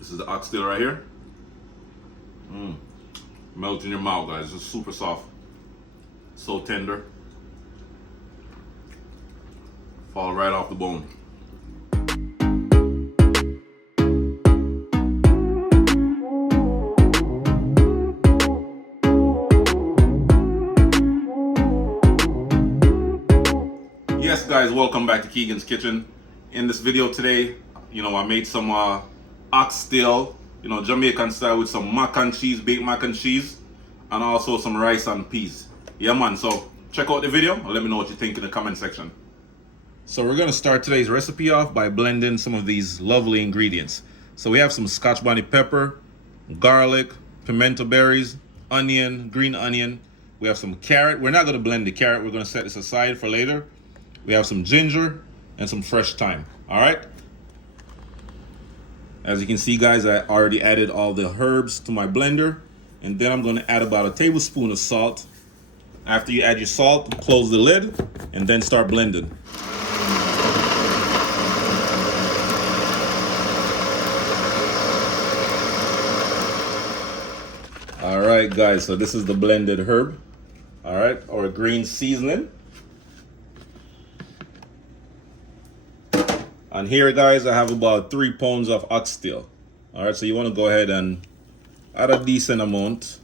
This is the oxtail right here. Melt in your mouth, guys. It's super soft. So tender. Fall right off the bone. Yes, guys, welcome back to Keegan's Kitchen. In this video today, I made some oxtail, Jamaican style with some mac and cheese, baked mac and cheese, and also some rice and peas. Yeah, man, so check out the video and let me know what you think in the comment section. So we're gonna start today's recipe off by blending some of these lovely ingredients. So we have some Scotch bonnet pepper, garlic, pimento berries, onion, green onion. We have some carrot. We're not gonna blend the carrot, we're gonna set this aside for later. We have some ginger and some fresh thyme. All right. As you can see, guys, I already added all the herbs to my blender, and then I'm going to add about a tablespoon of salt. After you add your salt, close the lid and then start blending. All right, guys, so this is the blended herb. All right, or green seasoning. And here, guys, I have about 3 pounds of oxtail. All right, so you want to go ahead and add a decent amount,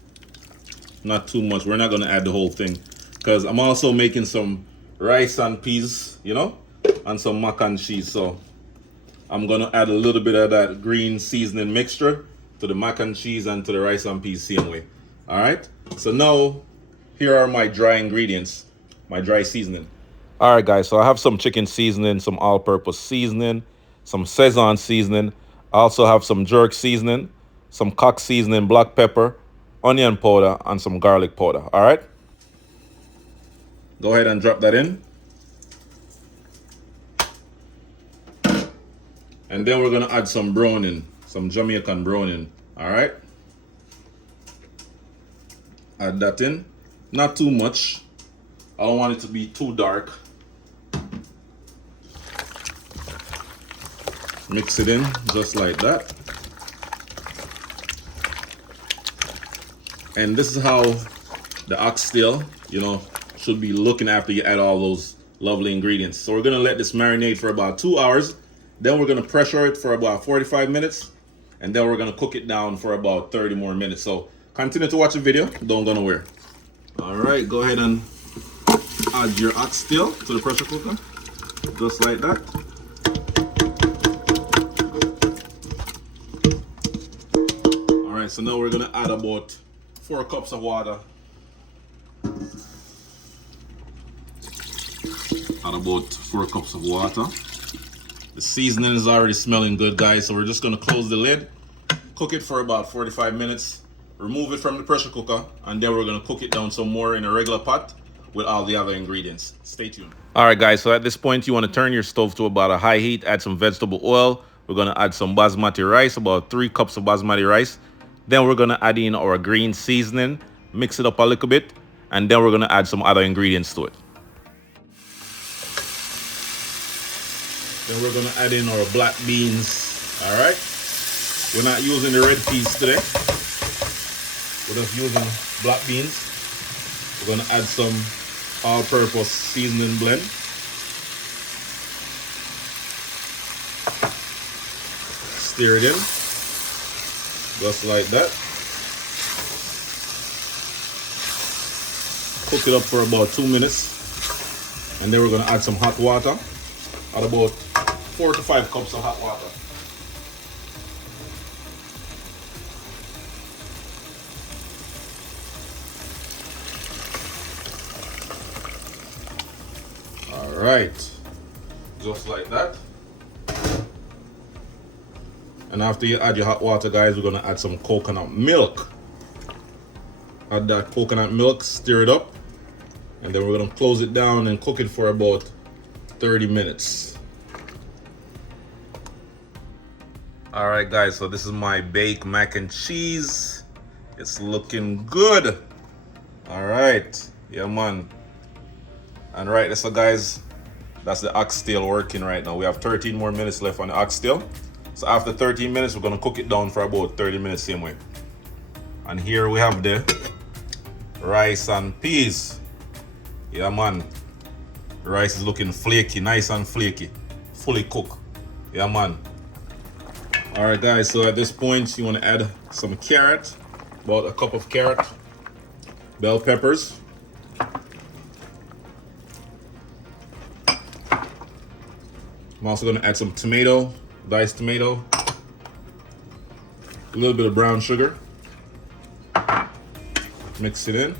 not too much. We're not going to add the whole thing because I'm also making some rice and peas, and some mac and cheese. So I'm going to add a little bit of that green seasoning mixture to the mac and cheese and to the rice and peas same way. All right, so now here are my dry ingredients, my dry seasoning. All right, guys, so I have some chicken seasoning, some all-purpose seasoning, some Szechuan seasoning. I also have some jerk seasoning, some cock seasoning, black pepper, onion powder, and some garlic powder. All right? Go ahead and drop that in. And then we're going to add some browning, some Jamaican browning. All right? Add that in. Not too much. I don't want it to be too dark. Mix it in just like that. And this is how the oxtail, should be looking after you add all those lovely ingredients. So we're gonna let this marinate for about 2 hours. Then we're gonna pressure it for about 45 minutes. And then we're gonna cook it down for about 30 more minutes. So continue to watch the video, don't go nowhere. All right, go ahead and add your oxtail to the pressure cooker, just like that. All right, so now we're gonna add about 4 cups of water. Add about 4 cups of water. The seasoning is already smelling good, guys, so we're just gonna close the lid, cook it for about 45 minutes, remove it from the pressure cooker, and then we're gonna cook it down some more in a regular pot with all the other ingredients. Stay tuned. All right, guys, so at this point you want to turn your stove to about a high heat, add some vegetable oil. We're going to add some basmati rice, about 3 cups of basmati rice. Then we're going to add in our green seasoning, mix it up a little bit, and then we're going to add some other ingredients to it. Then we're going to add in our black beans. All right, we're not using the red peas today. We're just using black beans. We're going to add some all-purpose seasoning blend. Stir it in, just like that. Cook it up for about 2 minutes, and then we're going to add some hot water. Add about 4 to 5 cups of hot water. All right, just like that. And after you add your hot water, guys, we're gonna add some coconut milk. Add that coconut milk, stir it up, and then we're gonna close it down and cook it for about 30 minutes. All right, guys, so this is my baked mac and cheese. It's looking good. All right, yeah, man. And right, so guys, that's the oxtail working right now. We have 13 more minutes left on the oxtail. So after 13 minutes, we're gonna cook it down for about 30 minutes same way. And here we have the rice and peas. Yeah man, the rice is looking flaky, nice and flaky, fully cooked. Yeah man. All right guys, so at this point you want to add some carrot, about a cup of carrot, bell peppers, I'm also going to add some tomato, diced tomato, a little bit of brown sugar, mix it in.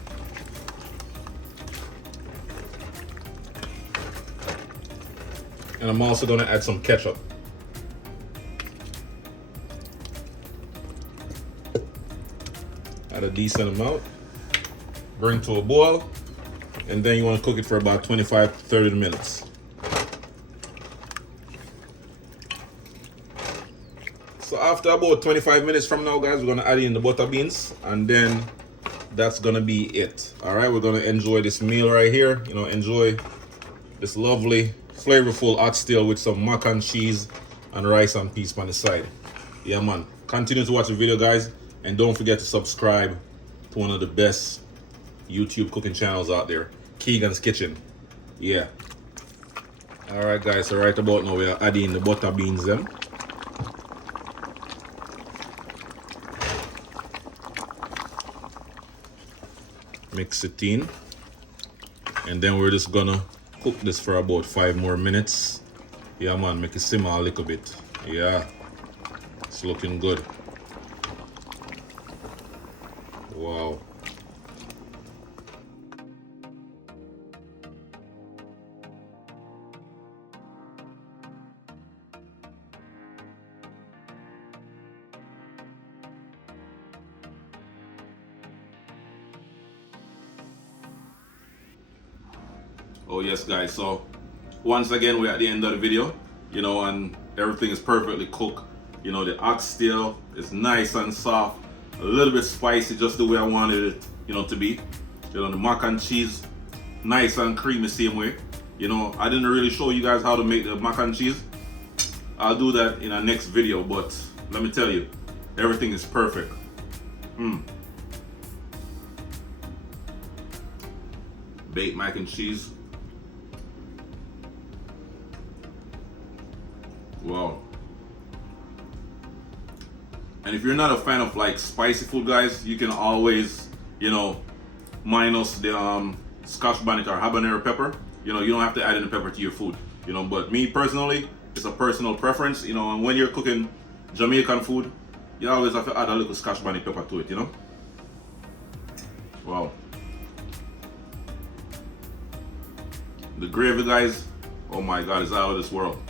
And I'm also going to add some ketchup. Add a decent amount, bring to a boil, and then you want to cook it for about 25 to 30 minutes. So after about 25 minutes from now, guys, we're going to add in the butter beans, and then that's going to be it. All right, we're going to enjoy this meal right here. You know, enjoy this lovely, flavorful oxtail with some mac and cheese and rice and peas on the side. Yeah, man. Continue to watch the video, guys. And don't forget to subscribe to one of the best YouTube cooking channels out there, Keegan's Kitchen. Yeah. All right, guys. So right about now, we are adding the butter beans them. Mix it in. And then we're just gonna cook this for about 5 more minutes. Yeah, man. Make it simmer a little bit. Yeah. It's looking good. Wow. Oh yes guys, so once again we're at the end of the video, you know, and everything is perfectly cooked. You know, the oxtail is nice and soft, a little bit spicy, just the way I wanted it, you know, to be. You know, the mac and cheese, nice and creamy same way. You know, I didn't really show you guys how to make the mac and cheese. I'll do that in our next video, but let me tell you, everything is perfect. Baked mac and cheese. Wow. And if you're not a fan of like spicy food, guys, you can always, you know, minus the Scotch bonnet or habanero pepper. You know, you don't have to add any pepper to your food, you know, but me personally, it's a personal preference, you know, and when you're cooking Jamaican food, you always have to add a little Scotch bonnet pepper to it, you know. Wow. The gravy, guys, oh my God, it's out of this world.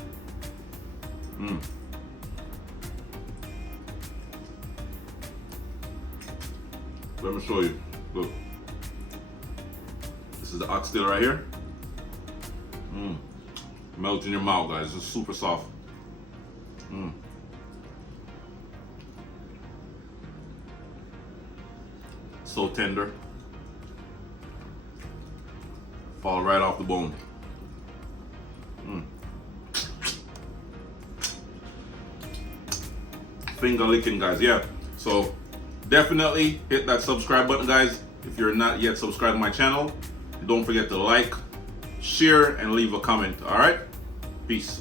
Let me show you. Look. This is the oxtail right here. Melt in your mouth, guys. It's super soft. So tender. Fall right off the bone. Finger licking, guys. Yeah. So definitely hit that subscribe button, guys, if you're not yet subscribed to my channel. Don't forget to like, share, and leave a comment. All right? Peace.